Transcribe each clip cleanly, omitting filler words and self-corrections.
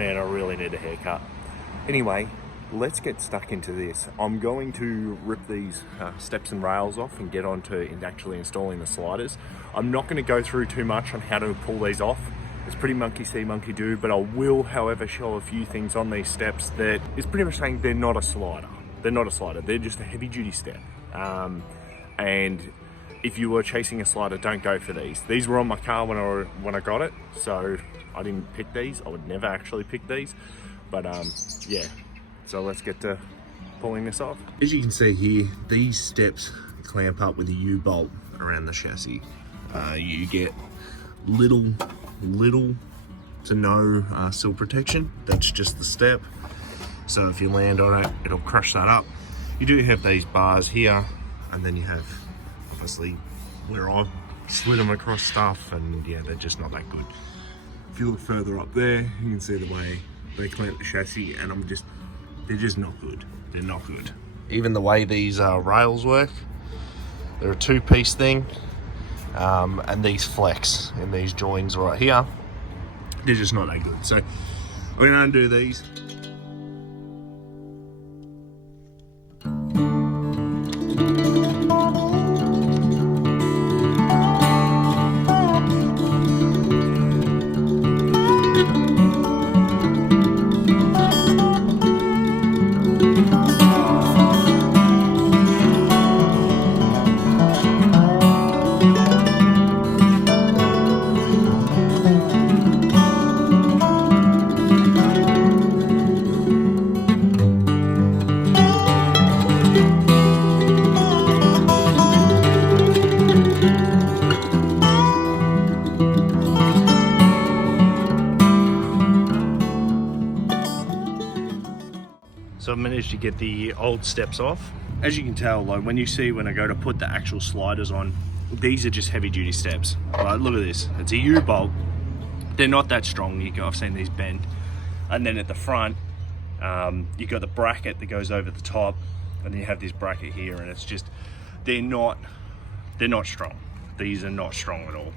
man, I really need a haircut. Anyway, let's get stuck into this. I'm going to rip these steps and rails off and get on to actually installing the sliders. I'm not going to go through too much on how to pull these off. It's pretty monkey see, monkey do, but I will, however, show a few things on these steps that is pretty much saying they're not a slider. They're not a slider, they're just a heavy duty step. And if you were chasing a slider, don't go for these. These were on my car when I got it, so I didn't pick these. I would never actually pick these, but yeah. So let's get to pulling this off. As you can see here, these steps clamp up with a U-bolt around the chassis. You get little to no sill protection. That's just the step. So if you land on it, it'll crush that up. You do have these bars here, and then you have, obviously, where I've slid them across stuff, and yeah, they're just not that good. If you look further up there, you can see the way they clamp the chassis, and they're just not good. They're not good. Even the way these rails work, they're a two-piece thing, and these flex in these joins right here, they're just not that good. So we're gonna undo these. So I've managed to get the old steps off. As you can tell, like when I go to put the actual sliders on, these are just heavy duty steps. Like, look at this, it's a U-bolt. They're not that strong. I've seen these bend. And then at the front, you've got the bracket that goes over the top, and then you have this bracket here, and it's just, they're not strong. These are not strong at all.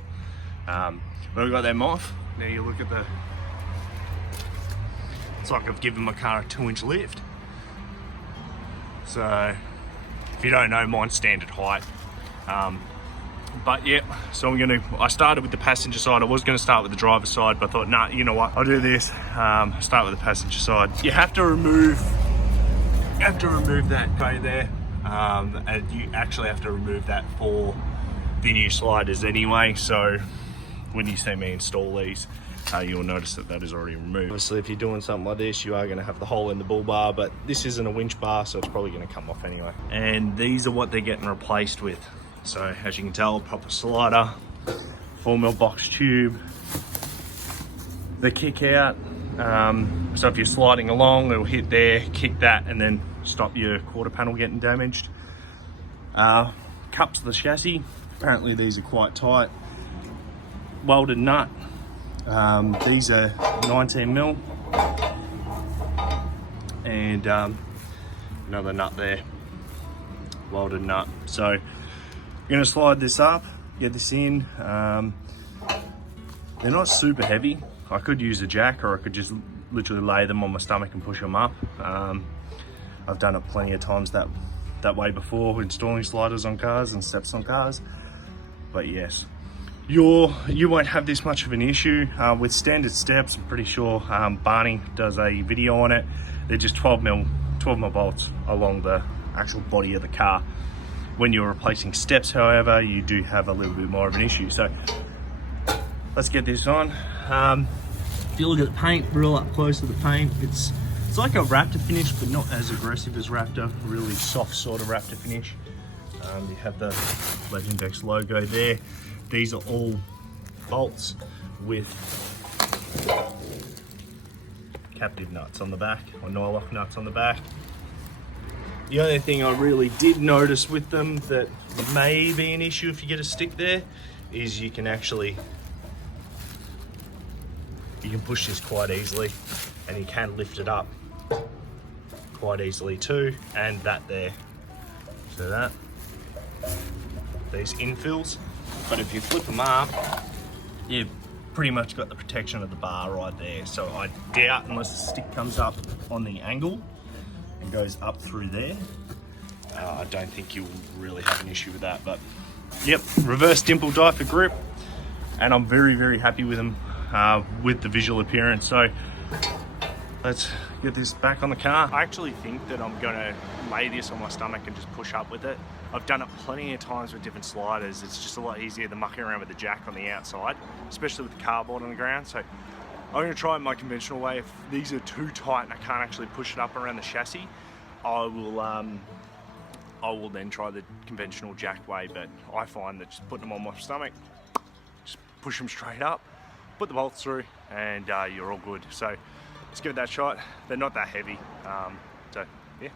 When we got them off, now you look at it's like I've given my car a 2-inch lift. So if you don't know, mine's standard height. But yeah, so I started with the passenger side. I was gonna start with the driver's side, but I thought, nah, you know what, I'll do this. Start with the passenger side. You have to remove that tray there. And you actually have to remove that for the new sliders anyway. So when you see me install these, you'll notice that is already removed. Obviously, if you're doing something like this, you are going to have the hole in the bull bar, but this isn't a winch bar, so it's probably going to come off anyway. And these are what they're getting replaced with. So as you can tell, proper slider, 4mm box tube, the kick out. So if you're sliding along, it'll hit there, kick that, and then stop your quarter panel getting damaged. Cups of the chassis, apparently these are quite tight. Welded nut. These are 19mm, and another nut there, welded nut. So I'm going to slide this up, get this in. They're not super heavy. I could use a jack, or I could just literally lay them on my stomach and push them up. I've done it plenty of times that way before, installing sliders on cars and steps on cars. But yes, you won't have this much of an issue with standard steps. I'm pretty sure Barney does a video on it. They're just 12mm bolts along the actual body of the car. When you're replacing steps, however, you do have a little bit more of an issue. So let's get this on. If you look at the paint, real up close to the paint, it's like a Raptor finish, but not as aggressive as Raptor. Really soft sort of Raptor finish. You have the Legendex logo there. These are all bolts with captive nuts on the back, or nylock nuts on the back. The only thing I really did notice with them that may be an issue if you get a stick there is you can push this quite easily, and you can lift it up quite easily too, and that there. So that, these infills. But if you flip them up, you pretty much got the protection of the bar right there. So I doubt, unless the stick comes up on the angle and goes up through there, I don't think you'll really have an issue with that. But yep, reverse dimple die for grip, and I'm very, very happy with them, with the visual appearance. So let's get this back on the car. I actually think that I'm gonna lay this on my stomach and just push up with it. I've done it plenty of times with different sliders. It's just a lot easier than mucking around with the jack on the outside, especially with the cardboard on the ground. So I'm gonna try it my conventional way. If these are too tight and I can't actually push it up around the chassis, I will then try the conventional jack way. But I find that just putting them on my stomach, just push them straight up, put the bolts through, and you're all good. So let's give it that shot. They're not that heavy, so yeah.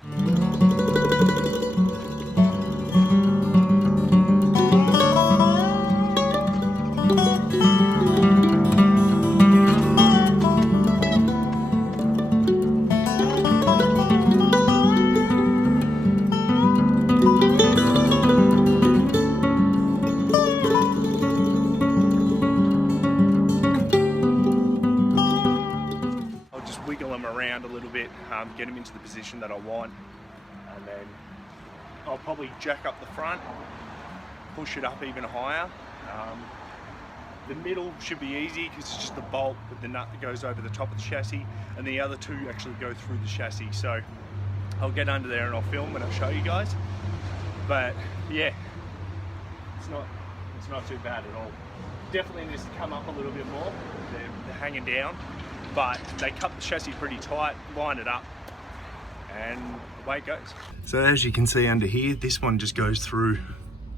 Around a little bit, get them into the position that I want, and then I'll probably jack up the front, push it up even higher. The middle should be easy because it's just the bolt with the nut that goes over the top of the chassis, and the other two actually go through the chassis. So I'll get under there and I'll film and I'll show you guys. But yeah, it's not too bad at all. Definitely needs to come up a little bit more. They're hanging down, but they cut the chassis pretty tight, line it up, and away it goes. So as you can see under here, this one just goes through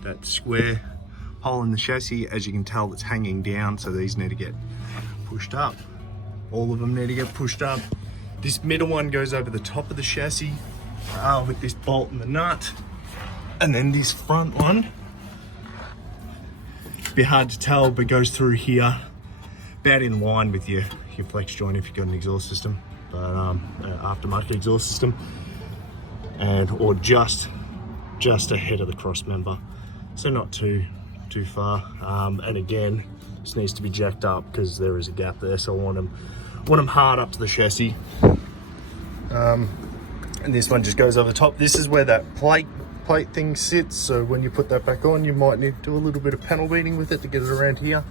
that square hole in the chassis. As you can tell, it's hanging down, so these need to get pushed up. All of them need to get pushed up. This middle one goes over the top of the chassis with this bolt and the nut. And then this front one, a bit hard to tell, but goes through here, about in line with your flex joint if you've got an exhaust system, but aftermarket exhaust system, and or just ahead of the cross member, so not too far. And again, this needs to be jacked up because there is a gap there, so I want them hard up to the chassis. And this one just goes over the top. This is where that plate thing sits, so when you put that back on, you might need to do a little bit of panel beating with it to get it around here.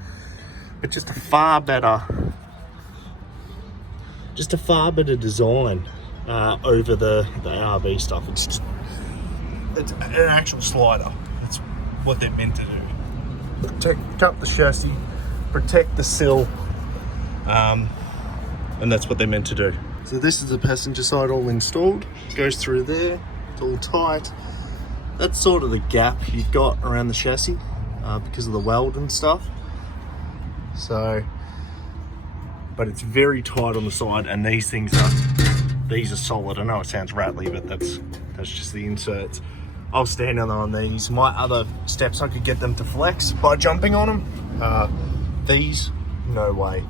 But just a far better design over the ARB stuff. It's an actual slider. That's what they're meant to do. Cut the chassis, protect the sill, and that's what they're meant to do. So this is the passenger side all installed. Goes through there, it's all tight. That's sort of the gap you've got around the chassis because of the weld and stuff. So, but it's very tight on the side, and these are solid. I know it sounds rattly, but that's just the inserts. I'll stand on these. My other steps, I could get them to flex by jumping on them. These, no way.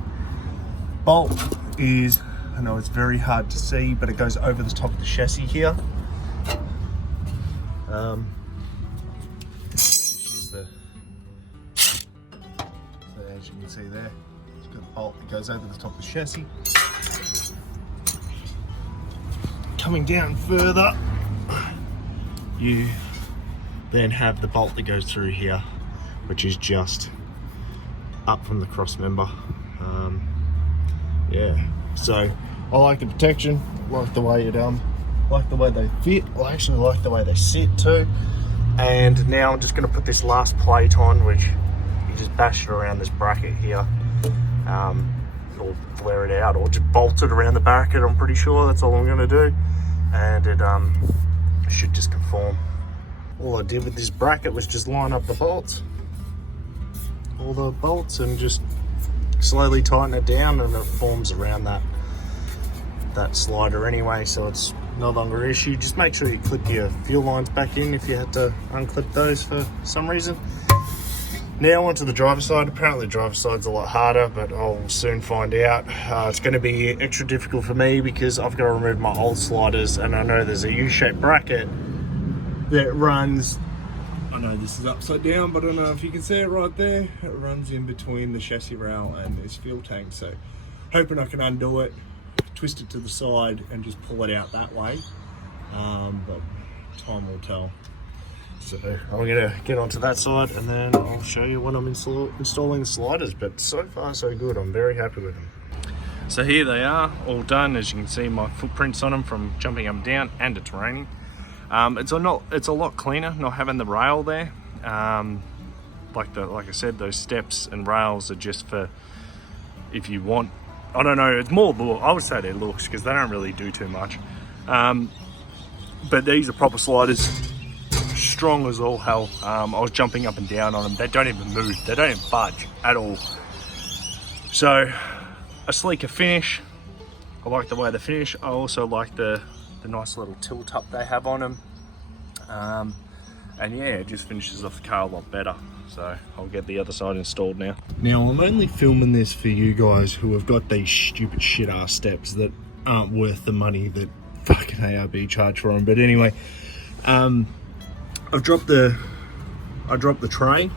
Bolt is, I know it's very hard to see, but it goes over the top of the chassis here. As you can see there, it's got a bolt that goes over the top of the chassis. Coming down further, you then have the bolt that goes through here, which is just up from the cross member. Yeah, so I like the protection, like the way like the way they fit. I actually like the way they sit too. And now I'm just going to put this last plate on, which you just bash it around this bracket here, or flare it out, or just bolt it around the bracket. I'm pretty sure that's all I'm going to do, and it should just conform. All I did with this bracket was just line up all the bolts, and just slowly tighten it down, and it forms around that slider anyway, so it's no longer an issue. Just make sure you clip your fuel lines back in if you had to unclip those for some reason. Now onto the driver's side. Apparently the driver's side's a lot harder, but I'll soon find out. It's going to be extra difficult for me because I've got to remove my old sliders, and I know there's a U-shaped bracket that runs I know this is upside down, but I don't know if you can see it right there. It runs in between the chassis rail and this fuel tank. So hoping I can undo it, twist it to the side and just pull it out that way. But time will tell. So I'm gonna get onto that side and then I'll show you when I'm installing the sliders. But so far so good, I'm very happy with them. So here they are, all done. As you can see, my footprints on them from jumping up and down, and it's raining. It's a lot cleaner not having the rail there. Like I said, those steps and rails are just for if you want. I don't know. It's more look. I would say they're looks because they don't really do too much. But these are proper sliders, strong as all hell. I was jumping up and down on them. They don't even move. They don't even budge at all. So a sleeker finish. I like the way they finish. I also like the nice little tilt up they have on them. And yeah, it just finishes off the car a lot better. So I'll get the other side installed now. Now I'm only filming this for you guys who have got these stupid shit ass steps that aren't worth the money that fucking ARB charge for them. But anyway, I dropped the tray,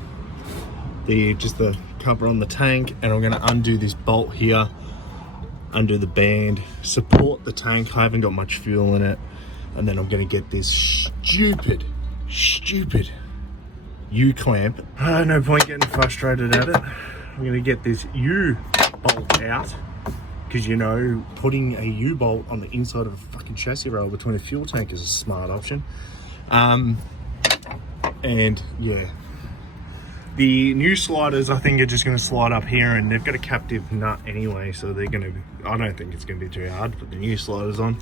just the cover on the tank, and I'm going to undo this bolt here, undo the band, support the tank. I haven't got much fuel in it, and then I'm going to get this stupid U-clamp. No point getting frustrated at it. I'm going to get this U-bolt out, because you know, putting a U-bolt on the inside of a fucking chassis rail between a fuel tank is a smart option. And yeah, the new sliders I think are just going to slide up here, and they've got a captive nut anyway, so they're going to be, I don't think it's going to be too hard to put the new sliders on.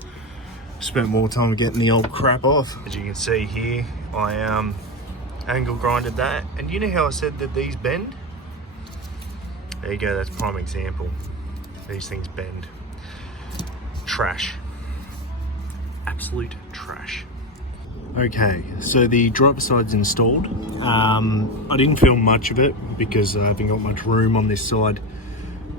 Spent more time getting the old crap off. As you can see here, I angle grinded that, and you know how I said that these bend? There you go, that's prime example. These things bend. Trash. Absolute trash. Okay, so the driver side's installed. I didn't film much of it because I haven't got much room on this side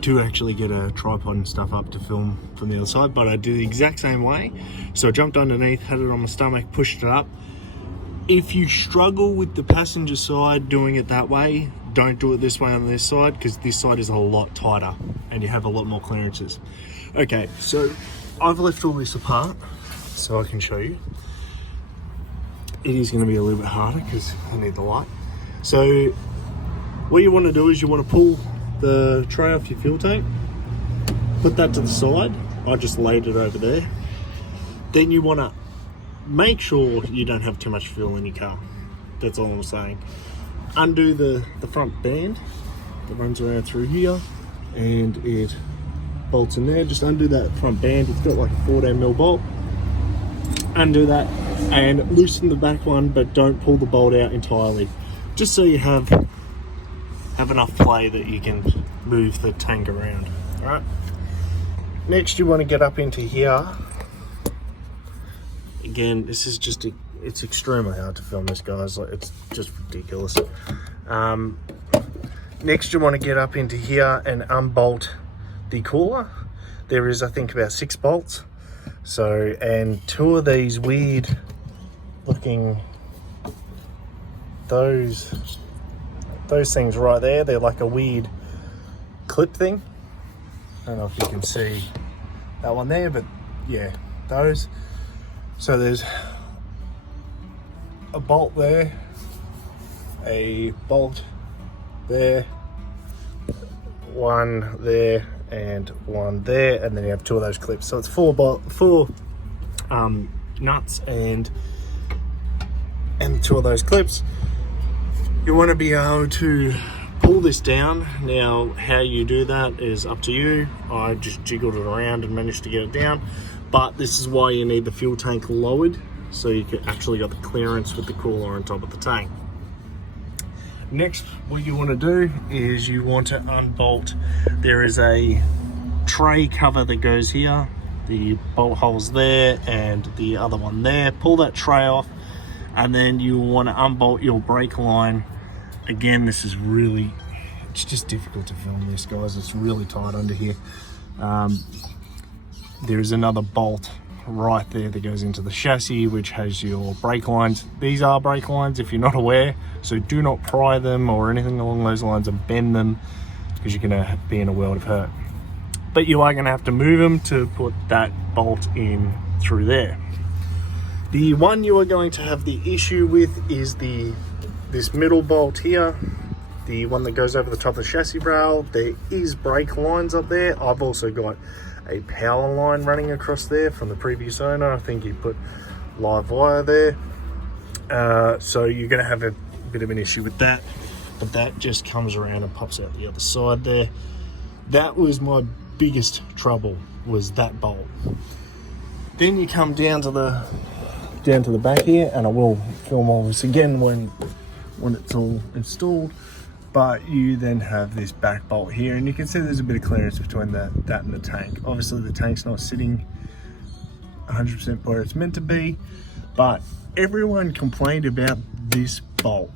to actually get a tripod and stuff up to film from the other side, but I did the exact same way. So I jumped underneath, had it on my stomach, pushed it up. If you struggle with the passenger side doing it that way, don't do it this way on this side, because this side is a lot tighter and you have a lot more clearances. Okay, so I've left all this apart so I can show you. It is going to be a little bit harder because I need the light. So what you want to do is you want to pull the tray off your fuel tank, put that to the side. I just laid it over there. Then you want to make sure you don't have too much fuel in your car. That's all I'm saying. Undo the front band that runs around through here, and it bolts in there. Just undo that front band. It's got like a 14mm bolt. Undo that and loosen the back one, but don't pull the bolt out entirely, just so you have enough play that you can move the tank around. All right, next you want to get up into here. Again, this is just it's extremely hard to film this, guys. Like, it's just ridiculous. Next you want to get up into here and unbolt the cooler. There is, I think, about 6 bolts. So, and 2 of these weird looking, those things right there, they're like a weird clip thing. I don't know if you can see that one there, but yeah, those. So there's a bolt there, a bolt there, one there, and one there, and then you have 2 of those clips. So it's 4 nuts and 2 of those clips. You want to be able to pull this down. Now, how you do that is up to you. I just jiggled it around and managed to get it down, but this is why you need the fuel tank lowered, so you can actually got the clearance with the cooler on top of the tank. Next, what you want to do is you want to unbolt. There is a tray cover that goes here, the bolt holes there and the other one there. Pull that tray off, and then you want to unbolt your brake line. Again, this is really, it's just difficult to film this, guys. It's really tight under here. There is another bolt right there that goes into the chassis, which has your brake lines. These are brake lines if you're not aware, so do not pry them or anything along those lines and bend them, because you're going to be in a world of hurt. But you are going to have to move them to put that bolt in through there. The one you are going to have the issue with is this middle bolt here, the one that goes over the top of the chassis rail. There is brake lines up there. I've also got a power line running across there from the previous owner. I think he put live wire there. So you're going to have a bit of an issue with that, but that just comes around and pops out the other side there. That was my biggest trouble, was that bolt. Then you come down to the back here, and I will film all this again when it's all installed. But you then have this back bolt here, and you can see there's a bit of clearance between that and the tank. Obviously the tank's not sitting 100% where it's meant to be, but everyone complained about this bolt.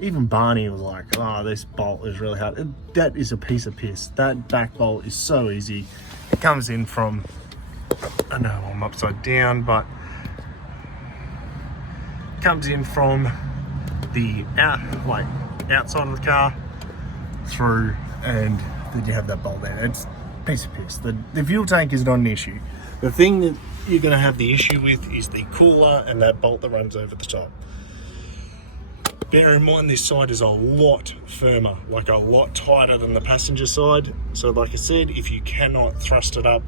Even Barney was like, oh, this bolt is really hard. That is a piece of piss. That back bolt is so easy. It comes in from, I know I'm upside down, but it comes in from the outside of the car through, and then you have that bolt there. It's a piece of piss. The fuel tank is not an issue. The thing that you're going to have the issue with is the cooler and that bolt that runs over the top. Bear in mind, this side is a lot firmer, like a lot tighter than the passenger side. So like I said, if you cannot thrust it up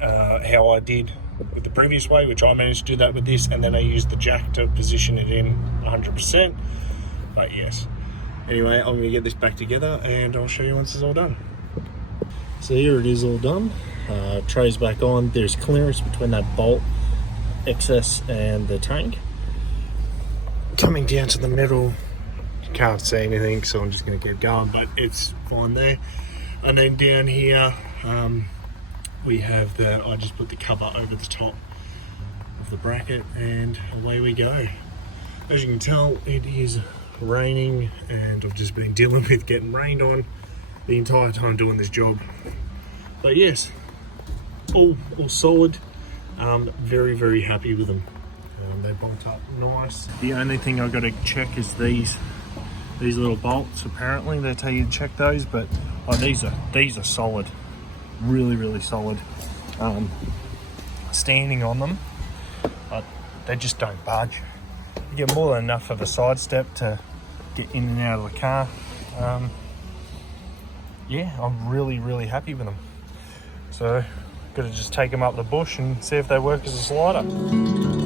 how I did with the previous way, which I managed to do that with this, and then I used the jack to position it in 100%. But yes, anyway, I'm going to get this back together and I'll show you once it's all done. So here it is all done. Tray's back on. There's clearance between that bolt excess and the tank. Coming down to the middle, can't see anything, so I'm just going to keep going, but it's fine there. And then down here we have I just put the cover over the top of the bracket, and away we go. As you can tell, it is raining, and I've just been dealing with getting rained on the entire time doing this job. But yes, all solid. Very, very happy with them. They're bolt up nice. The only thing I've got to check is these little bolts. Apparently they tell you to check those, but these are solid, really, really solid. Standing on them, they just don't budge. You get more than enough of a side step to get in and out of the car. Yeah, I'm really, really happy with them. So got to just take them up the bush and see if they work as a slider.